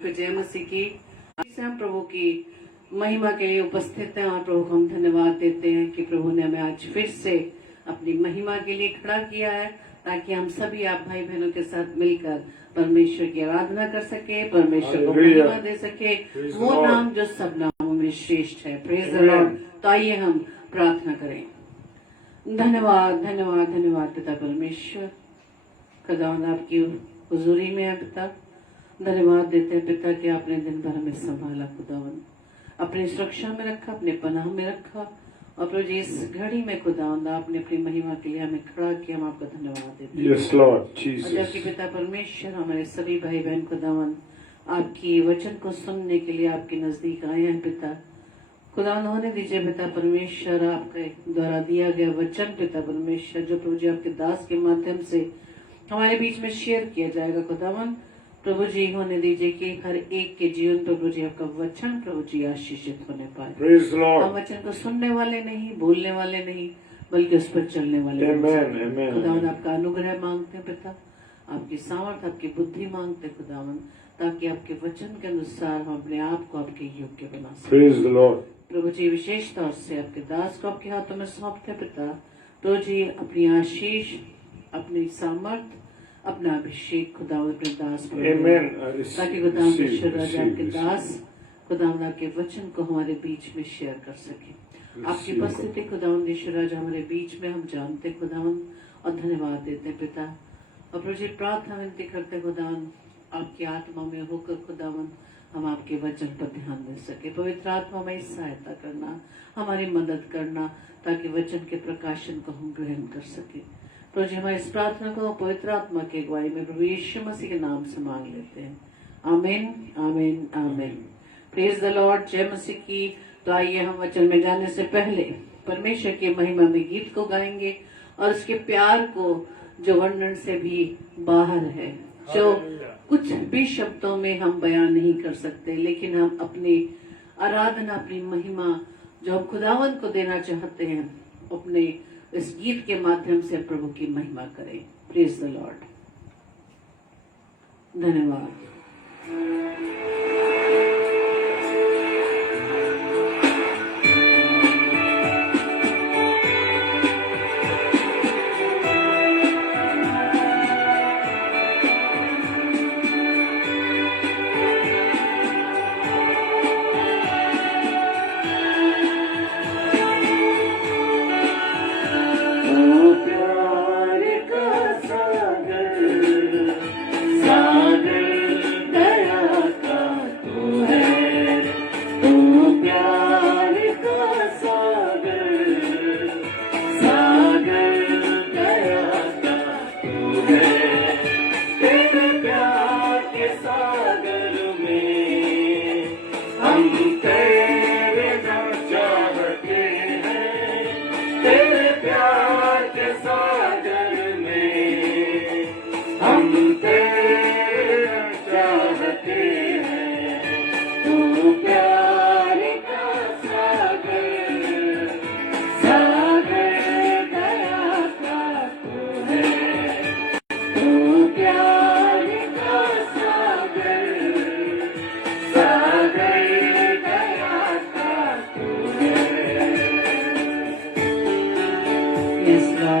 जय मसीह की। हम प्रभु की महिमा के लिए उपस्थित हैं और प्रभु को हम धन्यवाद देते हैं कि प्रभु ने हमें आज फिर से अपनी महिमा के लिए खड़ा किया है, ताकि हम सभी आप भाई बहनों के साथ मिलकर परमेश्वर की आराधना कर सके, परमेश्वर को महिमा दे सके, वो नाम जो सब नामों में श्रेष्ठ है। Praise the Lord. तो आइए हम प्रार्थना करें। धन्यवाद धन्यवाद धन्यवाद पिता परमेश्वर, खुदावंद आपकी हुजूरी में है पिता। धन्यवाद देते हैं पिता कि आपने दिन भर हमें संभाला, खुदावन अपनी सुरक्षा में रखा, अपने पनाह में रखा, और प्रभु जी इस घड़ी में खुदावन आपने अपनी महिमा के लिए हमें खड़ा किया। हम आपका धन्यवाद देते हैं। Yes, Lord Jesus. जबकि पिता परमेश्वर हमारे सभी भाई बहन खुदावन आपकी वचन को सुनने के लिए आपके नजदीक आए हैं पिता। खुदावन होने दीजिए पिता परमेश्वर, आपके द्वारा दिया गया वचन पिता परमेश्वर जो प्रभु जी आपके दास के माध्यम से हमारे बीच में शेयर किया जाएगा खुदावन, प्रभु जी होने दीजिए कि हर एक के जीवन पर प्रभु जी आपका वचन प्रभु जी आशीषित होने पाए। Praise the Lord. हम वचन को सुनने वाले नहीं, बोलने वाले नहीं, बल्कि उस पर चलने वाले। Amen, amen. खुदावन आपका अनुग्रह मांगते हैं पिता, आपकी सामर्थ, आपकी बुद्धि मांगते हैं खुदावन, ताकि आपके वचन के अनुसार हम अपने आप को आपके योग्य बना सकें। Praise the Lord. प्रभु जी विशेष तौर से आपके दास को आपके हाथों में सौंपते हैं पिता। प्रभु जी अपनी आशीष, अपनी सामर्थ, अपना अभिषेक खुदावंद अपने दास पर, ताकि खुदावंद ईश्वर राजा आपके दास खुदावंद आपके वचन को हमारे बीच में शेयर कर सके। आपकी उपस्थिति खुदावंद ईश्वर राजा हमारे बीच में हम जानते खुदावंद और धन्यवाद देते हैं पिता। और प्रभु जी प्रार्थना विनती करते खुदावंद आपकी आत्मा में होकर खुदावंद हम आपके वचन पर ध्यान दे सके। पवित्र आत्मा में सहायता करना, हमारी मदद करना, ताकि वचन के प्रकाशन को हम ग्रहण कर सके। प्रभु जी हमारी इस प्रार्थना को पवित्र आत्मा के अगुवाई में प्रभु यीशु मसीह के नाम से मांग लेते हैं। आमीन आमीन आमीन। Praise the Lord. जय मसीह की। तो आइए हम वचन में जाने से पहले परमेश्वर की महिमा में गीत को गाएंगे और उसके प्यार को जो वर्णन से भी बाहर है, जो कुछ भी शब्दों में हम बयान नहीं कर सकते, लेकिन हम अपनी आराधना, अपनी महिमा जो हम खुदावंद को देना चाहते हैं, अपने इस गीत के माध्यम से प्रभु की महिमा करें। Praise the Lord. धन्यवाद।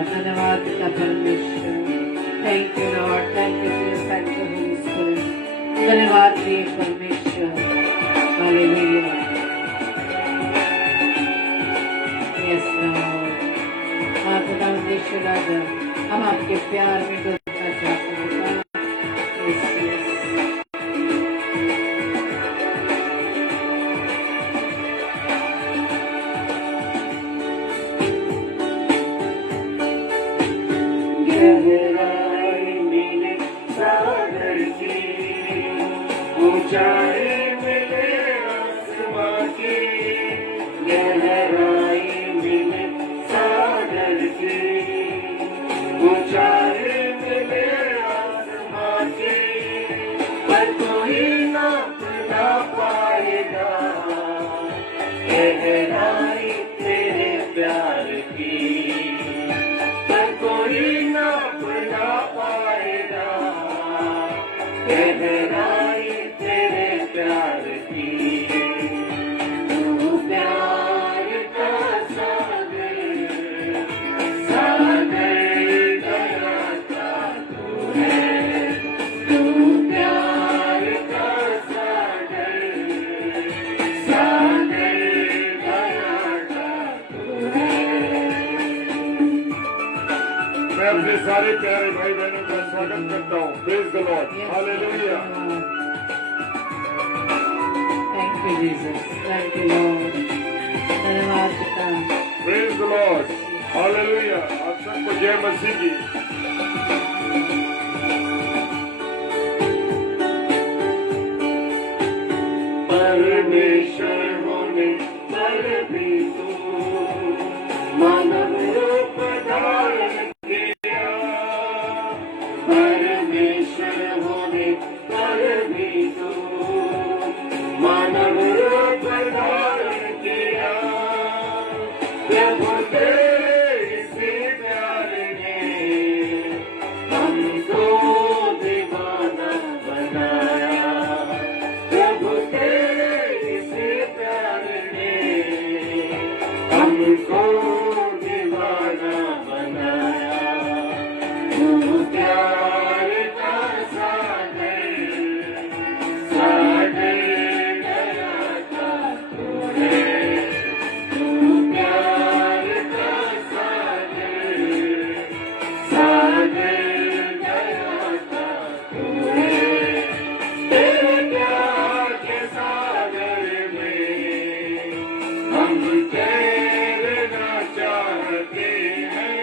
धन्यवाद पिता परमेश्वर। Thank you Lord, thank you thank you Holi spirit. धन्यवाद प्रिय परमेश्वर। हालेलुया। Yes Lord. हाँ खुदावंद ईश्वर राजा, हम आपके प्यार में डूबना चाहते हैं। ऊंचाई मिले आसमां की, गहराई मिले सागर की। ऊंचाई मिले आसमां की, पर कोई नाप ना पाएगा गहराई तेरे प्यार की। पर कोई नाप ना पाएगा गहराई तेरे सारे प्यारे भाई बहनों का स्वागत करता हूँ। Praise the Lord, hallelujah. Thank you Jesus, thank you Lord. धन्यवाद पिता। Praise the Lord, hallelujah. आप सबको जय मसीह की। परमेश्वर होने पर भी तू मानव रूप धारण किया। परमेश्वर होने पर भी तू मानव रूप धारण किया। प्रभु तेरे इसी प्यार ने हमको दीवाना बनाया। प्रभु तेरे इसी प्यार ने हमको दीवाना बनाया। तू प्यार का सागर सागर गया था तूने। तू प्यार का सागर सागर गया था तूने। तेरे प्यार के सागर में हम तैरना चाहते हैं।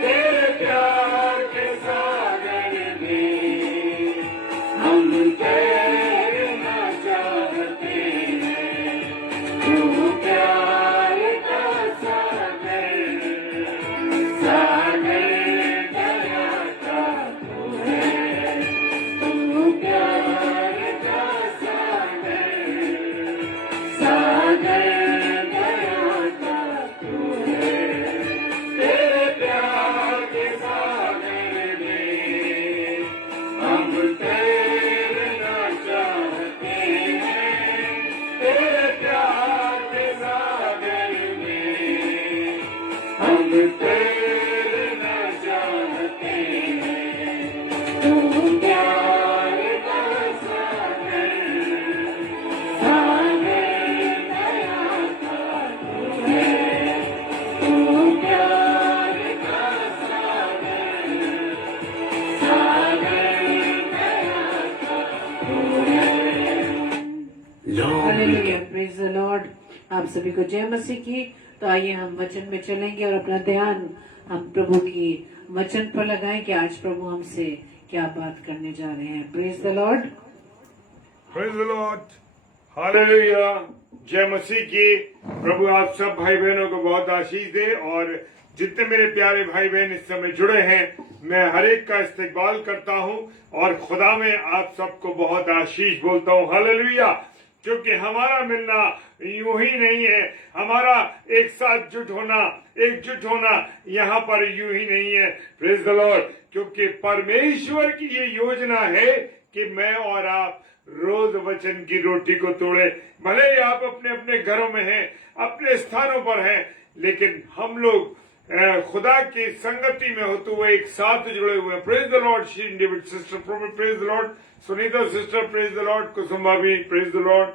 तेरे प्यार के सागर में हम तैरना चाहते हैं। तू प्यार का सागर सागर गया था तूने। तू प्यार का सागर सागर गया था तूने। तेरे प्यार के सागर में हम तैरना चाहते हैं। तेरे प्यार के सागर में हम तैरना चाहते हैं। तू प्यार का सागर सागर गया था तूने। तू प्यार का सागर सागर गया था तूने। Hallelujah, praise the Lord. आप सभी को जय मसीह की। तो आइए हम वचन में चलेंगे और अपना ध्यान हम प्रभु की वचन पर लगाएं कि आज प्रभु हमसे क्या बात करने जा रहे हैं। Praise the Lord. Praise the Lord, hallelujah. जय मसीह की। प्रभु आप सब भाई बहनों को बहुत आशीष दे। और जितने मेरे प्यारे भाई बहन इस समय जुड़े हैं, मैं हर एक का इस्तकबाल करता हूं और खुदा में आप सबको बहुत आशीष बोलता हूं। हालेलुया। क्योंकि हमारा मिलना यूं ही नहीं है, हमारा एक साथ एकजुट होना यहाँ पर यूं ही नहीं है। Praise the Lord. क्योंकि परमेश्वर की ये योजना है कि मैं और आप रोज वचन की रोटी को तोड़े। भले ही आप अपने अपने घरों में हैं, अपने स्थानों पर हैं, लेकिन हम लोग खुदा की संगति में होते हुए एक साथ जुड़े हुए हैं। Praise the Lord. Sheen David sister prophet, praise the Lord. Sunita sister, praise the Lord. Kusumba भी, प्रेज द लॉर्ड।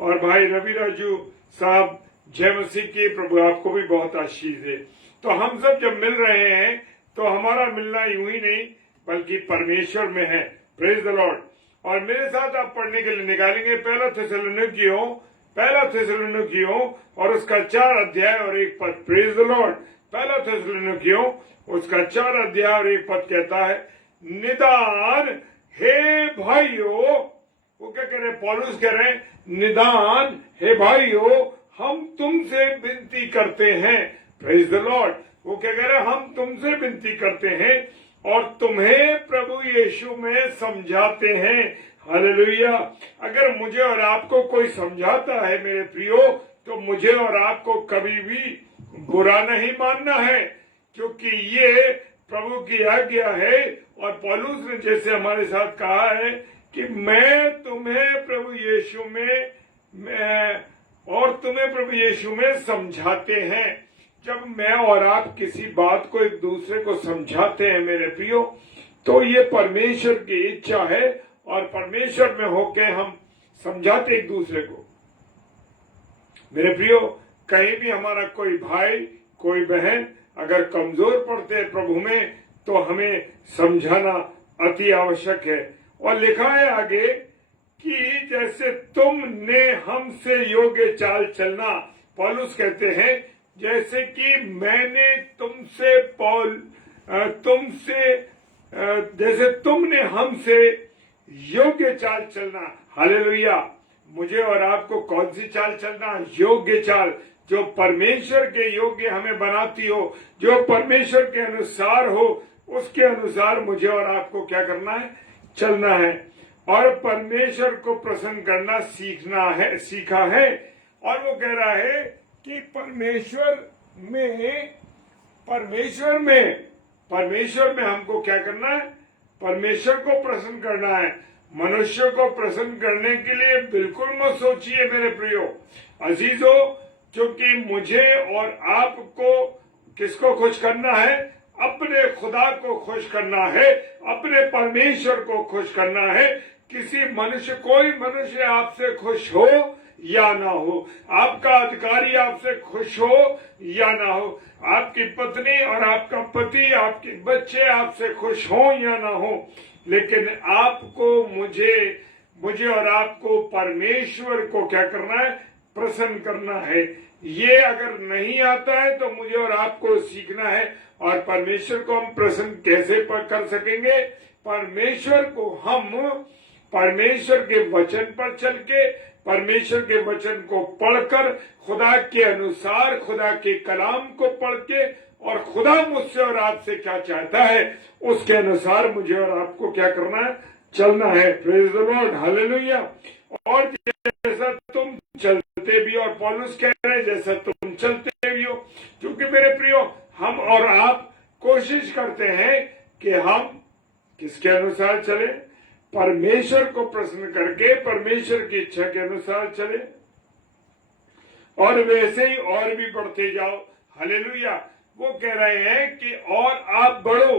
और भाई रवि राजू साहब, जय मसीह की। प्रभु आपको भी बहुत आशीष दे। तो हम सब जब मिल रहे हैं तो हमारा मिलना यूं ही नहीं बल्कि परमेश्वर में है। Praise the Lord. और मेरे साथ आप पढ़ने के लिए निकालेंगे पहला थिस्सलुनीकियों और उसका 4 अध्याय और 1 पद। Praise the Lord. पहला थिस्सलुनीकियों उसका 4 अध्याय और 1 पद कहता है, निदान हे भाइयों। वो क्या कह रहे हैं? पौलुस कह रहे हैं, निदान हे भाइयों हम तुमसे विनती करते हैं। Praise the Lord. वो क्या कह रहे हैं? हम तुमसे विनती करते हैं और तुम्हें प्रभु यीशु में समझाते हैं। हालेलुया। अगर मुझे और आपको कोई समझाता है मेरे प्रियो, तो मुझे और आपको कभी भी बुरा नहीं मानना है, क्योंकि ये प्रभु की आज्ञा है। और पौलुस ने जैसे हमारे साथ कहा है कि मैं तुम्हें प्रभु यीशु में समझाते हैं। जब मैं और आप किसी बात को एक दूसरे को समझाते हैं मेरे प्रियो, तो ये परमेश्वर की इच्छा है और परमेश्वर में होके हम समझाते एक दूसरे को। मेरे प्रियो, कहीं भी हमारा कोई भाई कोई बहन अगर कमजोर पड़ते हैं प्रभु में, तो हमें समझाना अति आवश्यक है। और लिखा है आगे कि जैसे तुमने हमसे योग्य चाल चलना, पौलुस कहते हैं जैसे कि मैंने जैसे तुमने हमसे योग्य चाल चलना। हालेलुया। मुझे और आपको कौन सी चाल चलना? योग्य चाल, जो परमेश्वर के योग्य हमें बनाती हो, जो परमेश्वर के अनुसार हो, उसके अनुसार मुझे और आपको क्या करना है? चलना है। और परमेश्वर को प्रसन्न करना सीखा है। और वो कह रहा है कि परमेश्वर में हमको क्या करना है? परमेश्वर को प्रसन्न करना है। मनुष्य को प्रसन्न करने के लिए बिल्कुल मत सोचिए मेरे प्रियो अजीजों, क्योंकि मुझे और आपको किसको खुश करना है? अपने खुदा को खुश करना है, अपने परमेश्वर को खुश करना है। कोई मनुष्य आपसे खुश हो या ना हो, आपका अधिकारी आपसे खुश हो या ना हो, आपकी पत्नी और आपका पति, आपके बच्चे आपसे खुश हो या ना हो, लेकिन आपको मुझे और आपको परमेश्वर को क्या करना है? प्रसन्न करना है। ये अगर नहीं आता है तो मुझे और आपको सीखना है। और परमेश्वर को हम प्रसन्न कैसे कर सकेंगे? परमेश्वर को हम परमेश्वर के वचन पर चल के, परमेश्वर के वचन को पढ़कर, खुदा के अनुसार खुदा के कलाम को पढ़ के, और खुदा मुझसे और आपसे क्या चाहता है उसके अनुसार मुझे और आपको क्या करना है? चलना है। Praise the Lord, hallelujah. और जैसा तुम चलते भी, और पौलुस कह रहे हैं जैसा तुम चलते भी हो, क्योंकि मेरे प्रियो हम और आप कोशिश करते हैं कि हम किसके अनुसार चले? परमेश्वर को प्रसन्न करके, परमेश्वर की इच्छा के अनुसार चले, और वैसे ही और भी बढ़ते जाओ। हालेलुया। वो कह रहे हैं कि और आप बढ़ो।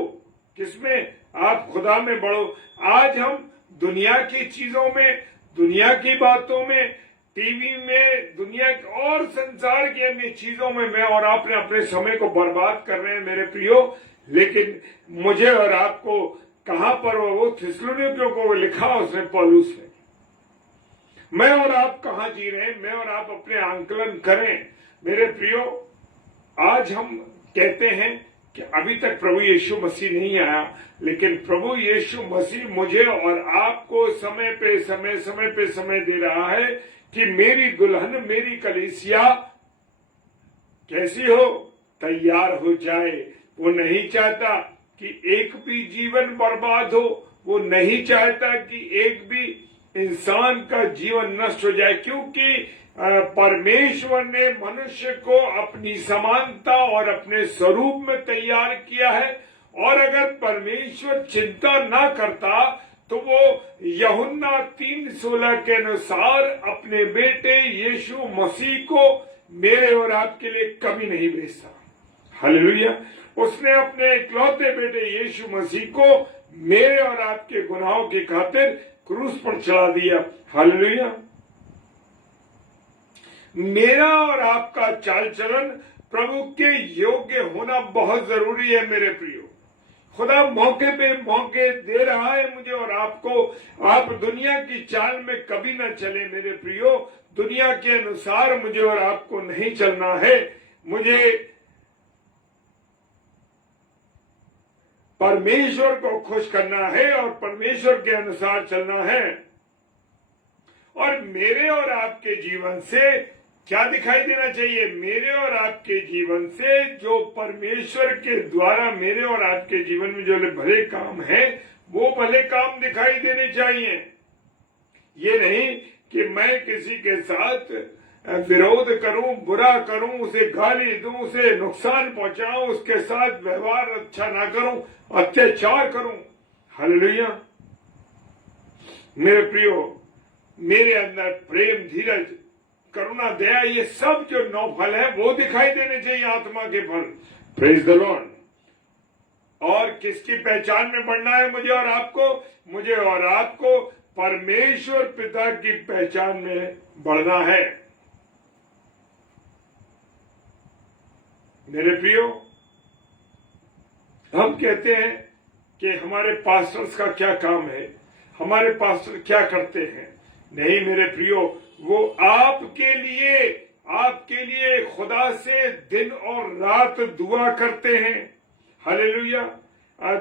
किसमें? आप खुदा में बढ़ो। आज हम दुनिया की चीजों में, दुनिया की बातों में, टीवी में, दुनिया और संसार की अन्य चीजों में मैं और आपने अपने समय को बर्बाद कर रहे हैं मेरे प्रियो। लेकिन मुझे और आपको कहां पर वो थिस्सलुनीकियों को लिखा उसने, पौलुस ने, मैं और आप कहां जी रहे हैं? मैं और आप अपने आंकलन करें मेरे प्रियो। आज हम कहते हैं कि अभी तक प्रभु यीशु मसीह नहीं आया, लेकिन प्रभु यीशु मसीह मुझे और आपको समय पे समय दे रहा है कि मेरी दुल्हन, मेरी कलीसिया कैसी हो? तैयार हो जाए। वो नहीं चाहता कि एक भी जीवन बर्बाद हो, वो नहीं चाहता कि एक भी इंसान का जीवन नष्ट हो जाए, क्योंकि परमेश्वर ने मनुष्य को अपनी समानता और अपने स्वरूप में तैयार किया है। और अगर परमेश्वर चिंता ना करता तो वो यूहन्ना 3:16 के अनुसार अपने बेटे यीशु मसीह को मेरे और आपके लिए कभी नहीं भेजता। हालेलुया। उसने अपने इकलौते बेटे यीशु मसीह को मेरे और आपके गुनाहों की खातिर क्रूस पर चढ़ा दिया। हालेलुया। मेरा और आपका चाल चलन प्रभु के योग्य होना बहुत जरूरी है मेरे प्रियो। खुदा मौके पे मौके दे रहा है मुझे और आपको। आप दुनिया की चाल में कभी न चले मेरे प्रियो। दुनिया के अनुसार मुझे और आपको नहीं चलना है। मुझे परमेश्वर को खुश करना है और परमेश्वर के अनुसार चलना है। और मेरे और आपके जीवन से क्या दिखाई देना चाहिए? मेरे और आपके जीवन से जो परमेश्वर के द्वारा मेरे और आपके जीवन में जो भले काम है, वो भले काम दिखाई देने चाहिए। ये नहीं कि मैं किसी के साथ विरोध करूं, बुरा करूं, उसे गाली दूं, उसे नुकसान पहुंचाऊं, उसके साथ व्यवहार अच्छा ना करूं, अत्याचार करूं। हालेलुया। मेरे प्रियो, मेरे अंदर प्रेम, धीरज, करुणा, दया, ये सब जो 9 फल है वो दिखाई देने चाहिए, आत्मा के फल। Praise the Lord. और किसकी पहचान में बढ़ना है मुझे और आपको? मुझे और आपको परमेश्वर पिता की पहचान में बढ़ना है मेरे प्रियो। हम कहते हैं कि हमारे पास्टर्स का क्या काम है, हमारे पास्टर क्या करते हैं। नहीं मेरे प्रियो, वो आपके लिए खुदा से दिन और रात दुआ करते हैं। हालेलुया।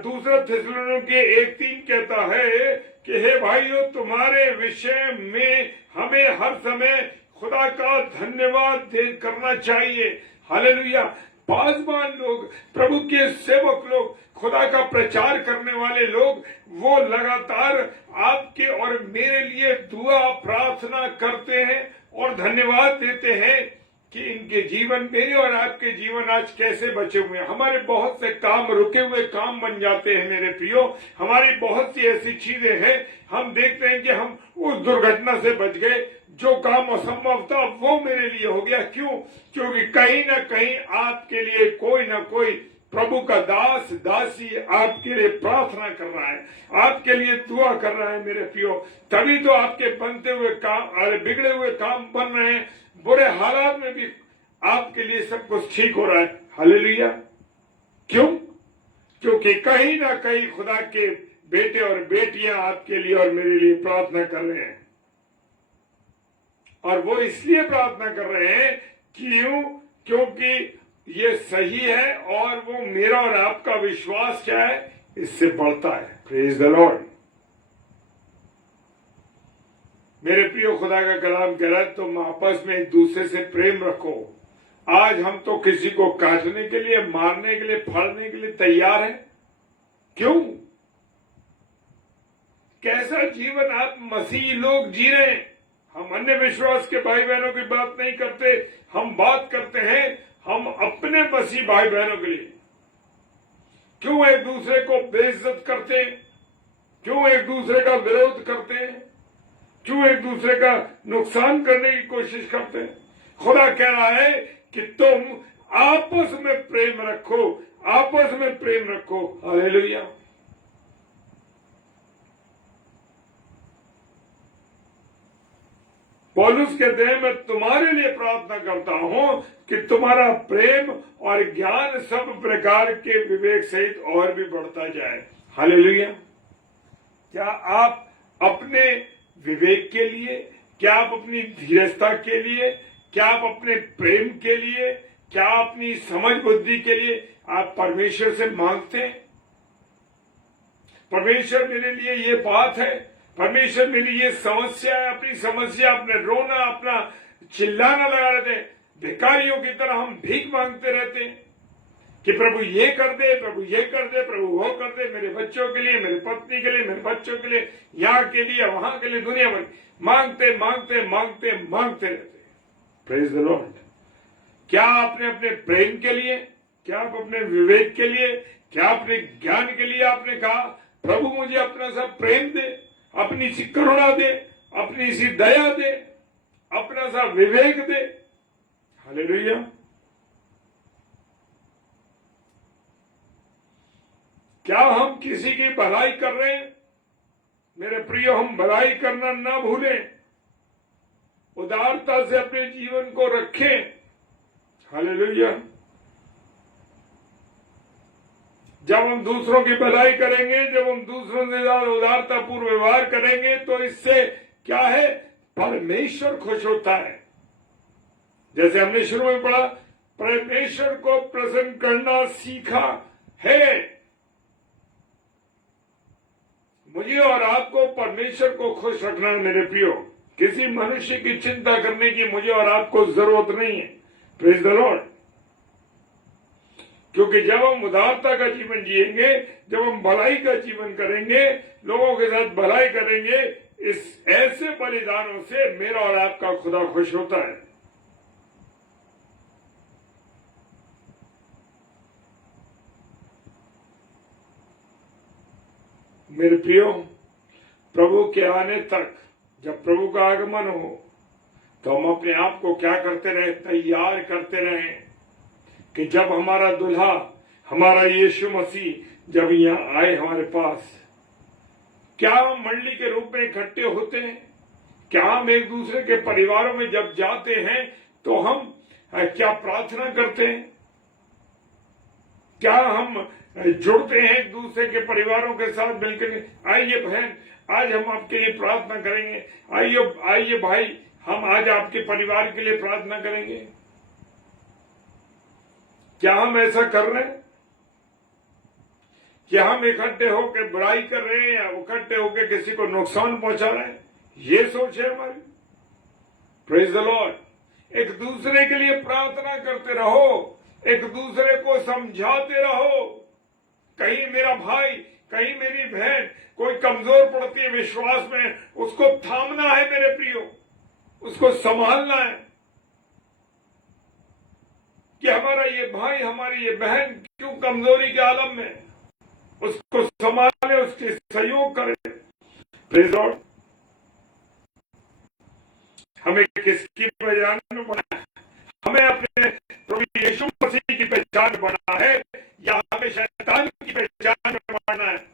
दूसरा थिस्सलुनीके 1:3 कहता है कि हे भाइयों, तुम्हारे विषय में हमें हर समय खुदा का धन्यवाद करना चाहिए। हालेलुया। पासवान लोग, प्रभु के सेवक लोग, खुदा का प्रचार करने वाले लोग, वो लगातार आपके और मेरे लिए दुआ प्रार्थना करते हैं और धन्यवाद देते हैं कि इनके जीवन, मेरे और आपके जीवन आज कैसे बचे हुए हैं। हमारे बहुत से काम, रुके हुए काम बन जाते हैं मेरे प्रियो। हमारी बहुत सी ऐसी चीजें हैं, हम देखते हैं कि हम उस दुर्घटना से बच गए, जो काम असंभव था वो मेरे लिए हो गया। क्यों? क्योंकि कहीं ना कहीं आपके लिए कोई ना कोई प्रभु का दास, दासी आपके लिए प्रार्थना कर रहा है, आपके लिए दुआ कर रहा है मेरे प्रियो। तभी तो आपके बनते हुए काम, बिगड़े हुए काम बन रहे हैं। बुरे हालात में भी आपके लिए सब कुछ ठीक हो रहा है। हालेलुया। क्यों? क्योंकि कहीं ना कहीं खुदा के बेटे और बेटियां आपके लिए और मेरे लिए प्रार्थना कर रहे हैं। और वो इसलिए प्रार्थना कर रहे हैं, क्यों? क्योंकि ये सही है और वो मेरा और आपका विश्वास क्या है, इससे बढ़ता है। Praise the Lord. मेरे प्रियो, खुदा का कलाम कह रहा है तुम आपस में एक दूसरे से प्रेम रखो। आज हम तो किसी को काटने के लिए, मारने के लिए, फाड़ने के लिए तैयार हैं। क्यों? कैसा जीवन आप मसीही लोग जी रहे हैं। हम अन्य विश्वास के भाई बहनों की बात नहीं करते, हम बात करते हैं हम अपने मसीह भाई बहनों के लिए। क्यों एक दूसरे को बेइज्जत करते हैं? क्यों एक दूसरे का विरोध करते हैं? क्यों एक दूसरे का नुकसान करने की कोशिश करते हैं? खुदा कह रहा है कि तुम आपस में प्रेम रखो, आपस में प्रेम रखो। हालेलुया। पौलुस कहते हैं मैं तुम्हारे लिए प्रार्थना करता हूं कि तुम्हारा प्रेम और ज्ञान सब प्रकार के विवेक सहित और भी बढ़ता जाए। हालेलुया। क्या आप अपने विवेक के लिए, क्या आप अपनी धीरजता के लिए, क्या आप अपने प्रेम के लिए, क्या अपनी समझ बुद्धि के लिए आप परमेश्वर से मांगते हैं? परमेश्वर मेरे लिए ये बात है, परमेश्वर मेरी ये समस्या है। अपनी समस्या, अपने रोना, अपना चिल्लाना लगा रहते हैं। भिखारियों की तरह हम भीख मांगते रहते हैं कि प्रभु ये कर दे, प्रभु ये कर दे, प्रभु वो कर दे, मेरे बच्चों के लिए, मेरी पत्नी के लिए, मेरे बच्चों के लिए, यहाँ के लिए, वहां के लिए, दुनिया भर मांगते मांगते मांगते मांगते रहते। Praise the Lord. क्या आपने अपने प्रेम के लिए, क्या आप अपने विवेक के लिए, क्या अपने ज्ञान के लिए आपने कहा प्रभु मुझे अपना सा प्रेम दे, अपनी सी करुणा दे, अपनी सी दया दे, अपना सा विवेक दे। हालेलुया। क्या हम किसी की भलाई कर रहे हैं? मेरे प्रियो, हम भलाई करना ना भूलें, उदारता से अपने जीवन को रखें। हालेलुया। जब हम दूसरों की भलाई करेंगे, जब हम दूसरों से ज्यादा उदारता पूर्ण व्यवहार करेंगे, तो इससे क्या है, परमेश्वर खुश होता है। जैसे हमने शुरू में पढ़ा, परमेश्वर को प्रसन्न करना सीखा है। मुझे और आपको परमेश्वर को खुश रखना है मेरे प्रियो। किसी मनुष्य की चिंता करने की मुझे और आपको जरूरत नहीं है। Praise the Lord. क्योंकि जब हम उदारता का जीवन जिएंगे, जब हम भलाई का जीवन करेंगे, लोगों के साथ भलाई करेंगे, इस ऐसे बलिदानों से मेरा और आपका खुदा खुश होता है। मेरे प्रियो, प्रभु के आने तक, जब प्रभु का आगमन हो, तो हम अपने आप को क्या करते रहे, तैयार करते रहे कि जब हमारा दुल्हा, हमारा यीशु मसीह जब यहाँ आए हमारे पास, क्या हम मंडली के रूप में इकट्ठे होते हैं? क्या हम एक दूसरे के परिवारों में जब जाते हैं तो हम क्या प्रार्थना करते हैं? क्या हम जुड़ते हैं एक दूसरे के परिवारों के साथ मिलकर। आइए बहन, आज हम आपके लिए प्रार्थना करेंगे। आइए भाई, हम आज आपके परिवार के लिए प्रार्थना करेंगे। क्या हम ऐसा कर रहे हैं? क्या हम इकट्ठे होकर बुराई कर रहे हैं या इकट्ठे होकर किसी को नुकसान पहुंचा रहे हैं? ये सोच है हमारी। Praise the Lord. एक दूसरे के लिए प्रार्थना करते रहो, एक दूसरे को समझाते रहो। कहीं मेरा भाई, कहीं मेरी बहन कोई कमजोर पड़ती है विश्वास में, उसको थामना है मेरे प्रियो, उसको संभालना है कि हमारा ये भाई, हमारी ये बहन क्यों कमजोरी के आलम में, उसको संभाले, उसके सहयोग करें। Praise Lord. हमें किसकी पहचान में बना है? हमें अपने प्रभु यीशु मसीह की पहचान में बना है या हमें शैतान की पहचान में बना है?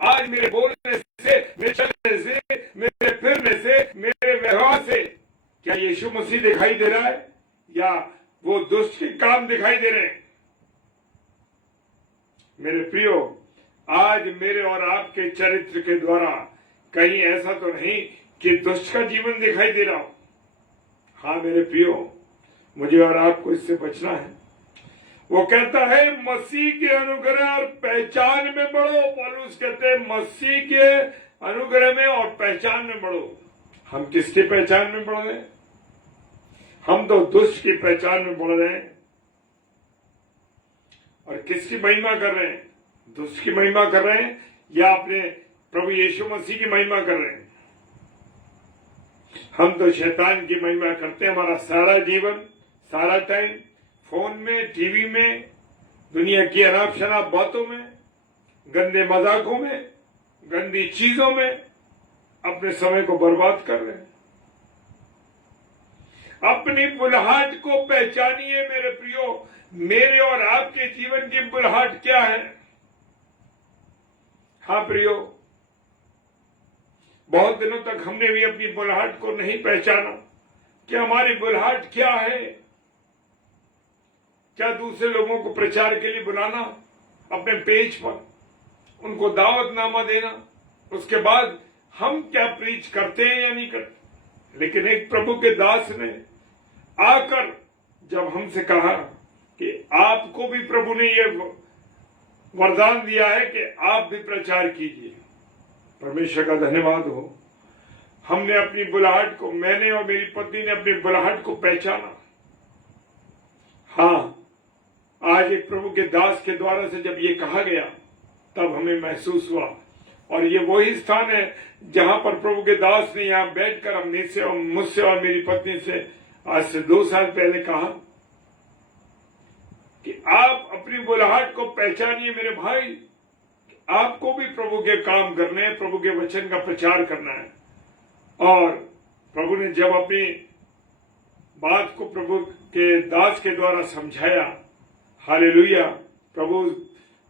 आज मेरे बोलने से, मेरे चलने से, मेरे फिरने से, मेरे व्यवहार से क्या यीशु मसीह दिखाई दे रहा है या वो दुष्ट के काम दिखाई दे रहे हैं? मेरे प्रियो, आज मेरे और आपके चरित्र के द्वारा कहीं ऐसा तो नहीं कि दुष्ट का जीवन दिखाई दे रहा हो। हाँ मेरे प्रियो, मुझे और आपको इससे बचना है। वो कहता है मसीह के अनुग्रह और पहचान में बढ़ो। पौलुस कहते हैं मसीह के अनुग्रह में और पहचान में बढ़ो। हम किसकी पहचान में बढ़ रहे हैं? हम तो दुष्ट की पहचान में बढ़ रहे हैं। और किसकी महिमा कर रहे हैं? दुष्ट की महिमा कर रहे हैं या अपने प्रभु यीशु मसीह की महिमा कर रहे हैं? हम तो शैतान की महिमा करते हैं। हमारा सारा जीवन, सारा टाइम फोन में, टीवी में, दुनिया की अनाप शनाप बातों में, गंदे मजाकों में, गंदी चीजों में अपने समय को बर्बाद कर रहे हैं। अपनी बुलहाट को पहचानिए मेरे प्रियो। मेरे और आपके जीवन की बुलहाट क्या है? हाँ प्रियो, बहुत दिनों तक हमने भी अपनी बुलहाट को नहीं पहचाना कि हमारी बुलहाट क्या है। क्या दूसरे लोगों को प्रचार के लिए बुलाना अपने पेज पर, उनको दावतनामा देना, उसके बाद हम क्या प्रीच करते हैं या नहीं करते? लेकिन एक प्रभु के दास ने आकर जब हमसे कहा कि आपको भी प्रभु ने ये वरदान दिया है कि आप भी प्रचार कीजिए, परमेश्वर का धन्यवाद हो। हमने अपनी बुलाहट को, मैंने और मेरी पत्नी ने अपनी बुलाहट को पहचाना। हाँ, आज एक प्रभु के दास के द्वारा से जब ये कहा गया तब हमें महसूस हुआ। और ये वही स्थान है जहां पर प्रभु के दास ने यहां बैठकर हमने से और मुझसे और मेरी पत्नी से आज से 2 साल पहले कहा कि आप अपनी बुलाहट को पहचानिए मेरे भाई। आपको भी प्रभु के काम करने हैं, प्रभु के वचन का प्रचार करना है। और प्रभु ने जब अपनी बात को प्रभु के दास के द्वारा समझाया, हालेलुया, प्रभु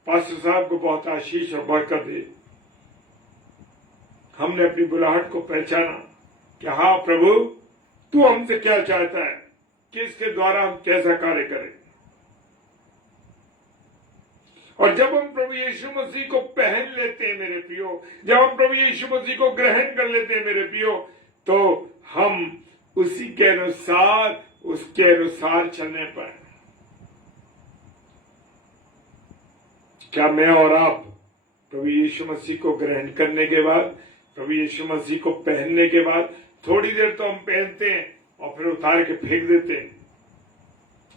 पास्टर साहब को बहुत आशीष और बरकत दे। हमने अपनी बुलाहट को पहचाना कि हाँ प्रभु, तू हमसे क्या चाहता है कि इसके द्वारा हम कैसा कार्य करें। और जब हम प्रभु यीशु मसीह को पहन लेते हैं मेरे प्रियो, जब हम प्रभु यीशु मसीह को ग्रहण कर लेते हैं मेरे प्रियो, तो हम उसी के अनुसार, उसके अनुसार चलने पाए। क्या मैं और आप प्रभु यीशु मसीह को ग्रहण करने के बाद, प्रभु यीशु मसीह को पहनने के बाद थोड़ी देर तो हम पहनते हैं और फिर उतार के फेंक देते हैं?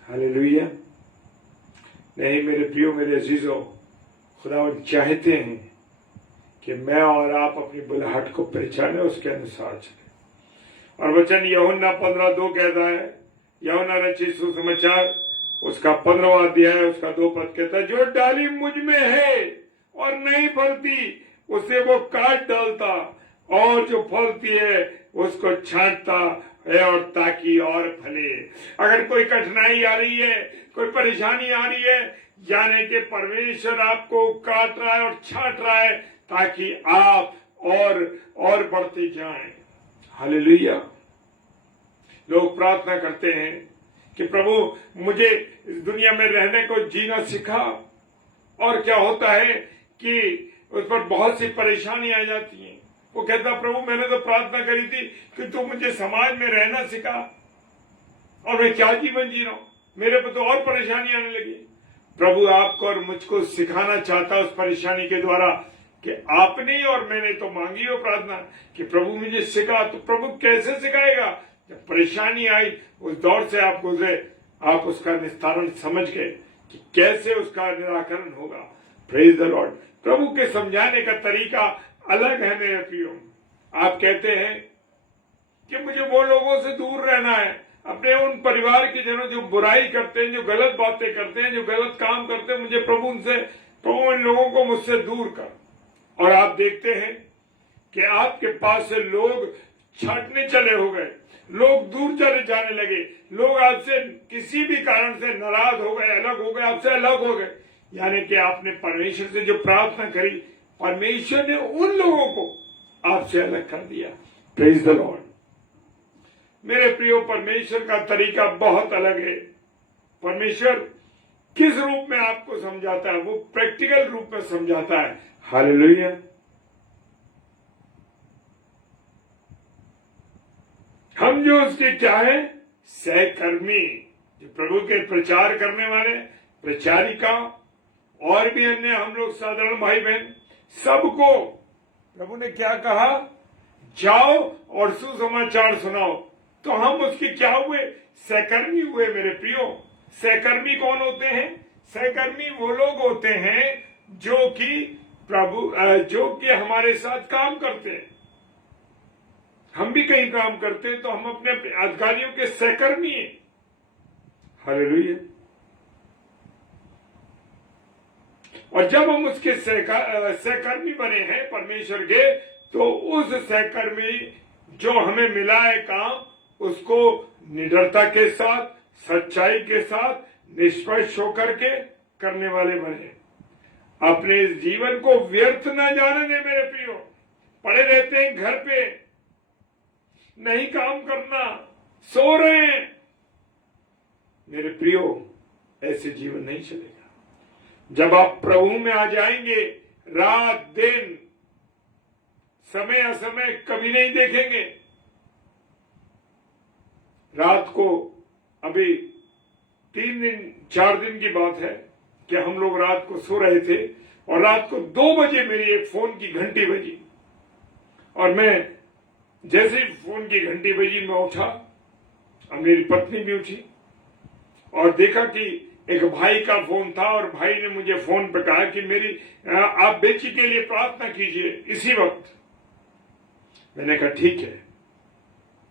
हालेलुया। नहीं मेरे प्रियो, मेरे अजीजों, खुदावंद चाहते हैं कि मैं और आप अपनी बुलाहट को पहचाने, उसके अनुसार चले। और वचन यूहन्ना 15:2 कहता है, यूहन्ना रचित सुसमाचार उसका 15वां अध्याय उसका 2 पद कहता है, जो डाली मुझ में है और नहीं फलती उसे वो काट डालता, और जो फलती है उसको छांटता है और ताकि और फले। अगर कोई कठिनाई आ रही है, कोई परेशानी आ रही है, यानी कि परमेश्वर आपको काट रहा है और छांट रहा है ताकि आप और बढ़ते जाएं। हालेलुया। लोग प्रार्थना करते हैं कि प्रभु मुझे इस दुनिया में रहने को जीना सिखा और क्या होता है कि उस पर बहुत सी परेशानी आ जाती है। वो कहता प्रभु मैंने तो प्रार्थना करी थी कि तू मुझे समाज में रहना सिखा, और मैं क्या जीवन जी रहा हूं, मेरे पर तो और परेशानी आने लगी। प्रभु आपको और मुझको सिखाना चाहता उस परेशानी के द्वारा कि आपने और मैंने तो मांगी हो प्रार्थना कि प्रभु मुझे सिखा। तो प्रभु कैसे सिखाएगा? जब परेशानी आई उस दौर से आप गुजरे, आप उसका निस्तारण समझ गए कि कैसे उसका निराकरण होगा। Praise the Lord. प्रभु के समझाने का तरीका अलग है मेरे प्रियो। आप कहते हैं कि मुझे वो लोगों से दूर रहना है, अपने उन परिवार के जनों जो बुराई करते हैं, जो गलत बातें करते हैं, जो गलत काम करते हैं, मुझे प्रभु इन लोगों को मुझसे दूर कर। और आप देखते हैं कि आपके पास से लोग छाटने चले हो गए, लोग दूर चले जाने लगे, लोग आपसे किसी भी कारण से नाराज हो गए, अलग हो गए, आपसे अलग हो गए। यानी कि आपने परमेश्वर से जो प्रार्थना करी, परमेश्वर ने उन लोगों को आपसे अलग कर दिया। Praise the Lord. मेरे प्रियो, परमेश्वर का तरीका बहुत अलग है। परमेश्वर किस रूप में आपको समझाता है? वो प्रैक्टिकल रूप में समझाता है। हालेलुया। हम जो उसके क्या है? सहकर्मी, जो प्रभु के प्रचार करने वाले, प्रचारिका और भी अन्य हम लोग साधारण भाई बहन, सबको प्रभु ने क्या कहा? जाओ और सुसमाचार सुनाओ। तो हम उसके क्या हुए? सहकर्मी हुए मेरे प्रियो। सहकर्मी कौन होते हैं? सहकर्मी वो लोग होते हैं जो कि हमारे साथ काम करते हैं। हम भी कहीं काम करते हैं तो हम अपने अधिकारियों के सहकर्मी हैं। हालेलुया। और जब हम उसके सहकर्मी बने हैं परमेश्वर के, तो उस सहकर्मी जो हमें मिला है काम, उसको निडरता के साथ, सच्चाई के साथ, निष्पक्ष होकर के करने वाले बने। अपने जीवन को व्यर्थ न जाने दे मेरे प्रियो। पड़े रहते हैं घर पे, नहीं काम करना, सो रहे हैं। मेरे प्रियो, ऐसे जीवन नहीं चलेगा। जब आप प्रभु में आ जाएंगे, रात दिन, समय असमय कभी नहीं देखेंगे। रात को अभी 4 दिन की बात है कि हम लोग रात को सो रहे थे और रात को 2 बजे मेरी एक फोन की घंटी बजी, और मैं जैसे ही फोन की घंटी बजी मैं उठा, और मेरी पत्नी भी उठी और देखा कि एक भाई का फोन था, और भाई ने मुझे फोन पे कहा कि आप बेटी के लिए प्रार्थना कीजिए इसी वक्त। मैंने कहा ठीक है,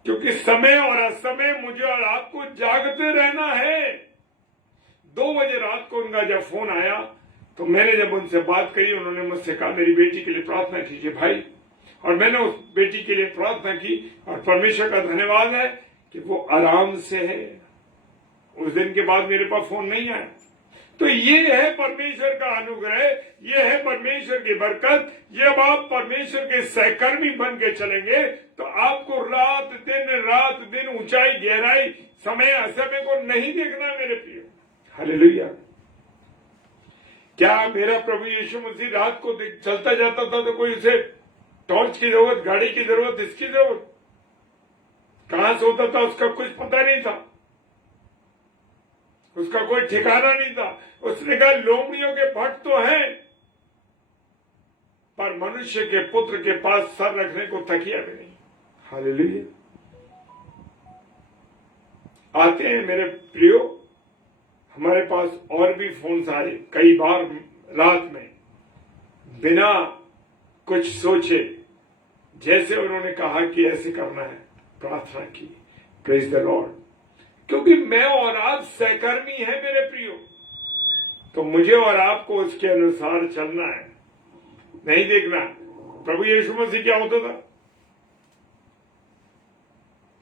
क्योंकि समय और असमय मुझे और आपको जागते रहना है। 2 बजे रात को उनका जब फोन आया तो मैंने जब उनसे बात करी, उन्होंने मुझसे कहा मेरी बेटी के लिए प्रार्थना कीजिए भाई। और मैंने उस बेटी के लिए प्रार्थना की, और परमेश्वर का धन्यवाद है कि वो आराम से है। उस दिन के बाद मेरे पास फोन नहीं आया। तो ये है परमेश्वर का अनुग्रह, ये है परमेश्वर की बरकत। जब आप परमेश्वर के सहकर्मी बन के चलेंगे तो आपको रात दिन ऊंचाई गहराई समय असमय को नहीं देखना मेरे प्रिय। हालेलुया। क्या मेरा प्रभु यीशु मसीह रात को चलता जाता था तो कोई उसे टॉर्च की जरूरत, गाड़ी की जरूरत, इसकी जरूरत? कहां से होता था उसका कुछ पता नहीं था, उसका कोई ठिकाना नहीं था। उसने कहा लोमड़ियों के भट्ट तो हैं, पर मनुष्य के पुत्र के पास सर रखने को तकिया भी नहीं। हालेलुया। आते हैं मेरे प्रियो, हमारे पास और भी फोन आए कई बार रात में, बिना कुछ सोचे, जैसे उन्होंने कहा कि ऐसे करना है, प्रार्थना की। Praise the Lord. क्योंकि मैं और आप सहकर्मी हैं मेरे प्रियो, तो मुझे और आपको उसके अनुसार चलना है, नहीं देखना। प्रभु यीशु मसीह क्या होता था?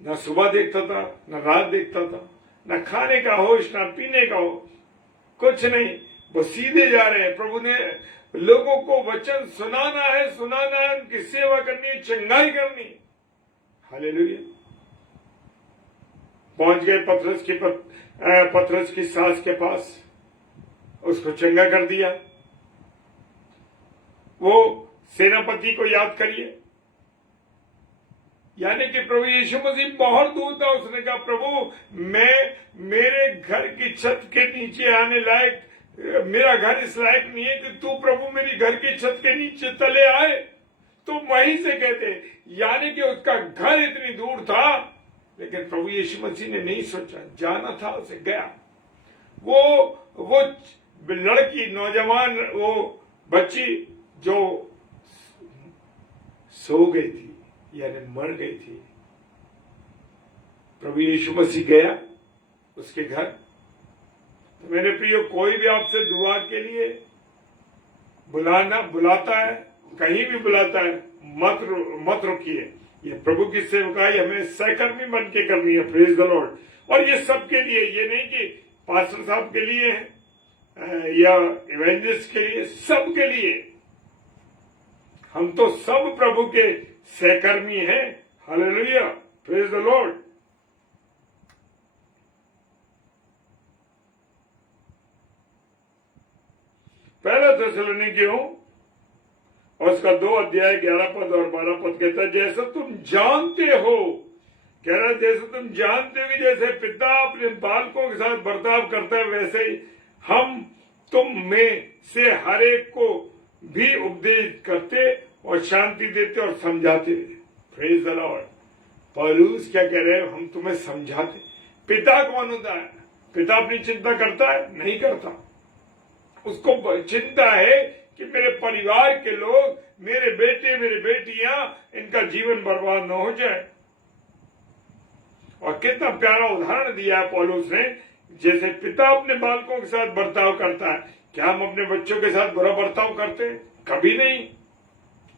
न सुबह देखता था, न रात देखता था, न खाने का होश, न पीने का होश, कुछ नहीं। वो सीधे जा रहे हैं। प्रभु ने लोगों को वचन सुनाना है, उनकी सेवा करनी है, चंगाई करनी। हालेलुया। पहुंच गए पतरस की सास के पास, उसको चंगा कर दिया। वो सेनापति को याद करिए, यानी कि प्रभु यीशु मसीह बहुत दूर था। उसने कहा प्रभु मैं मेरे घर की छत के नीचे आने लायक, मेरा घर इस लायक नहीं है कि तू प्रभु मेरी घर की छत के नीचे तले आए। तो वहीं से कहते, यानी कि उसका घर इतनी दूर था, लेकिन प्रभु यीशु मसीह ने नहीं सोचा, जाना था उसे, गया। वो लड़की, नौजवान, वो बच्ची जो सो गई थी यानी मर गई थी, प्रभु यीशु मसीह गया उसके घर। तो मेरे प्रियो, कोई भी आपसे दुआ के लिए बुलाता है, कहीं भी बुलाता है, मत रुकिए। ये प्रभु की सेवकाई हमें सहकर्मी बन के करनी है। Praise the Lord. और ये सबके लिए, ये नहीं कि पास्टर साहब के लिए है या इवेंजलिस्ट के लिए, सबके लिए। हम तो सब प्रभु के सहकर्मी हैं। Hallelujah, praise the Lord. पहला थिस्सलुनीकियों और उसका 2 अध्याय 11 पद और 12 पद कहता है, जैसा तुम जानते हो, कह रहा है जैसे तुम जानते हो कि जैसे पिता अपने बालकों के साथ बर्ताव करता है, वैसे ही हम तुम में से हर एक को भी उपदेश करते और शांति देते और समझाते। Praise the Lord. पौलुस क्या कह रहे हैं? हम तुम्हें समझाते। पिता कौन होता है? पिता अपनी चिंता करता है? नहीं करता। उसको चिंता है कि मेरे परिवार के लोग, मेरे बेटे, मेरे बेटियां, इनका जीवन बर्बाद न हो जाए। और कितना प्यारा उदाहरण दिया है पौलुस ने, जैसे पिता अपने बालकों के साथ बर्ताव करता है। क्या हम अपने बच्चों के साथ बुरा बर्ताव करते हैं? कभी नहीं।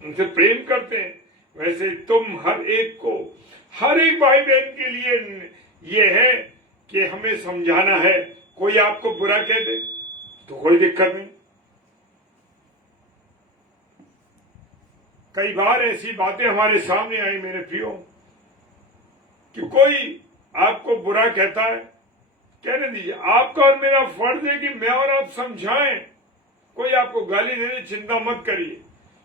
उनसे प्रेम करते हैं। वैसे तुम हर एक को, हर एक भाई बहन के लिए ये है कि हमें समझाना है। कोई आपको बुरा कह दे तो कोई दिक्कत नहीं। कई बार ऐसी बातें हमारे सामने आई मेरे प्रियो, कि कोई आपको बुरा कहता है, कहने दीजिए। आपका और मेरा फर्ज है कि मैं और आप समझाएं। कोई आपको गाली देने, चिंता मत करिए,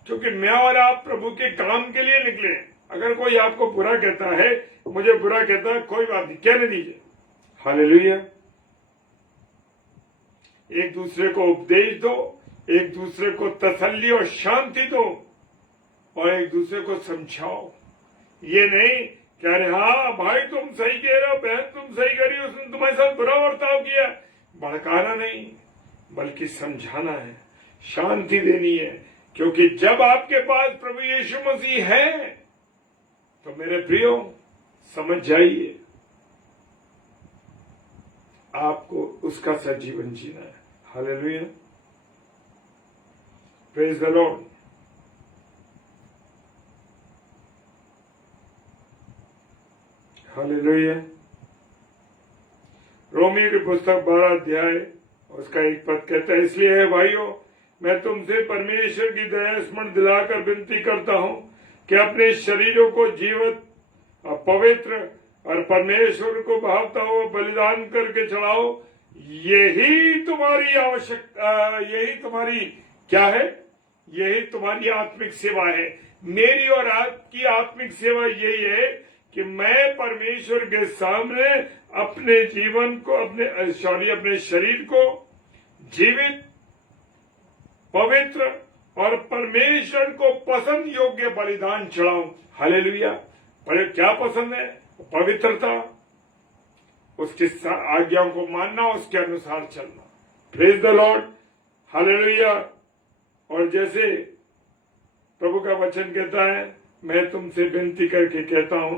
क्योंकि मैं और आप प्रभु के काम के लिए निकले। अगर कोई आपको बुरा कहता है, मुझे बुरा कहता है, कोई बात नहीं, कहने दीजिए। हालेलुया। एक दूसरे को उपदेश दो, एक दूसरे को तसल्ली और शांति दो, और एक दूसरे को समझाओ। ये नहीं कह रहे हाँ भाई तुम सही कह रहे हो, बहन तुम सही कह रही हो, उसने तुम्हारे साथ बुरा बर्ताव किया। भड़काना नहीं, बल्कि समझाना है, शांति देनी है। क्योंकि जब आपके पास प्रभु यीशु मसीह है, तो मेरे प्रियो समझ जाइए, आपको उसका सा जीवन जीना है। Hallelujah, praise the Lord. Hallelujah. Romeo की पुस्तक 12 अध्याय उसका 1 पद कहता है, इसलिए है भाइयों, मैं तुमसे परमेश्वर की दया स्मरण दिलाकर विनती करता हूं कि अपने शरीरों को जीवित और पवित्र और परमेश्वर को भावता हुआ बलिदान करके चढ़ाओ। यही तुम्हारी आवश्यकता, यही तुम्हारी क्या है? यही तुम्हारी आत्मिक सेवा है। मेरी और आपकी आत्मिक सेवा यही है कि मैं परमेश्वर के सामने अपने जीवन को, अपने शरीर को जीवित, पवित्र और परमेश्वर को पसंद योग्य बलिदान चढ़ाऊं। हालेलुया। पर क्या पसंद है? पवित्रता, उसकी आज्ञाओं को मानना, उसके अनुसार चलना। Praise the Lord. हालेलुया। और जैसे प्रभु का वचन कहता है, मैं तुमसे विनती करके कहता हूं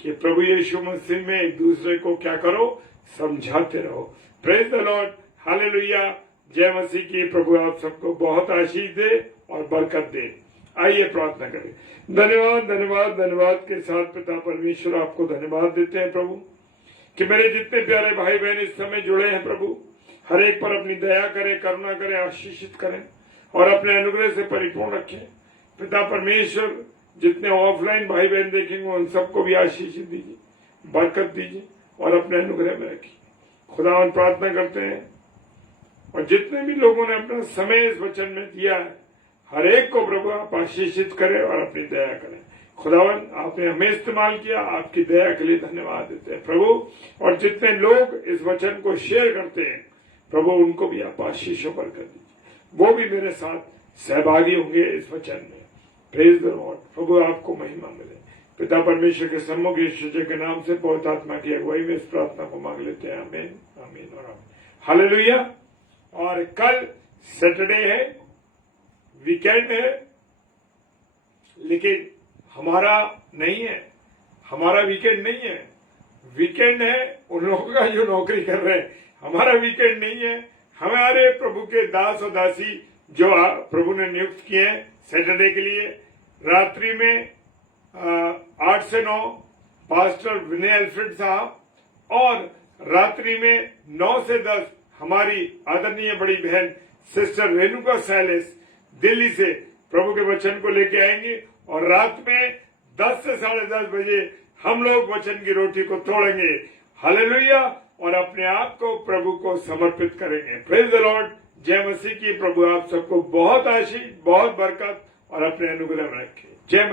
कि प्रभु यीशु मसीह में एक दूसरे को क्या करो? समझाते रहो। Praise the Lord. हालेलुया। जय मसीह की। प्रभु आप सबको बहुत आशीष दे और बरकत दे। आइए प्रार्थना करें। धन्यवाद धन्यवाद धन्यवाद के साथ पिता परमेश्वर आपको धन्यवाद देते हैं प्रभु, कि मेरे जितने प्यारे भाई बहन इस समय जुड़े हैं प्रभु, हर एक पर अपनी दया करें, करुणा करें, आशीषित करें और अपने अनुग्रह से परिपूर्ण रखें। पिता परमेश्वर जितने ऑफलाइन भाई बहन देखेंगे उन सबको भी आशीषित दीजिए, बरकत दीजिए और अपने अनुग्रह में रखिए। खुदावन प्रार्थना करते हैं, और जितने भी लोगों ने अपना समय इस वचन में दिया है, हर एक को प्रभु आप आशीषित करें और अपनी दया करें। खुदावन आपने हमें इस्तेमाल किया, आपकी दया के लिए धन्यवाद देते हैं प्रभु। और जितने लोग इस वचन को शेयर करते हैं प्रभु, उनको भी आप आशीषों पर कर दीजिए, वो भी मेरे साथ सहभागी होंगे इस वचन में। Praise the Lord. प्रभु आपको महिमा मिले। पिता परमेश्वर के सम्मुख यीशु जी के नाम से पवित्र आत्मा की अगुवाई में इस प्रार्थना को मांग लेते हैं। आमीन, आमीन और आमीन। हालेलुया। और कल सैटरडे है, वीकेंड है, लेकिन हमारा नहीं है, हमारा वीकेंड नहीं है। वीकेंड है उन लोगों का जो नौकरी कर रहे हैं, हमारा वीकेंड नहीं है। हमारे प्रभु के दास और दासी जो प्रभु ने नियुक्त किए हैं सैटरडे के लिए, रात्रि में 8 से 9 पास्टर विनय अल्फ्रेड साहब, और रात्रि में 9 से 10 हमारी आदरणीय बड़ी बहन सिस्टर रेणुका सैलेस दिल्ली से प्रभु के वचन को लेके आएंगे। और रात में 10 से 10:30 बजे हम लोग वचन की रोटी को तोड़ेंगे। हालेलुया। और अपने आप को प्रभु को समर्पित करेंगे। Praise the Lord. जय मसीह की। प्रभु आप सबको बहुत आशीष, बहुत बरकत और अपने अनुग्रह में रखे। जय मसीह।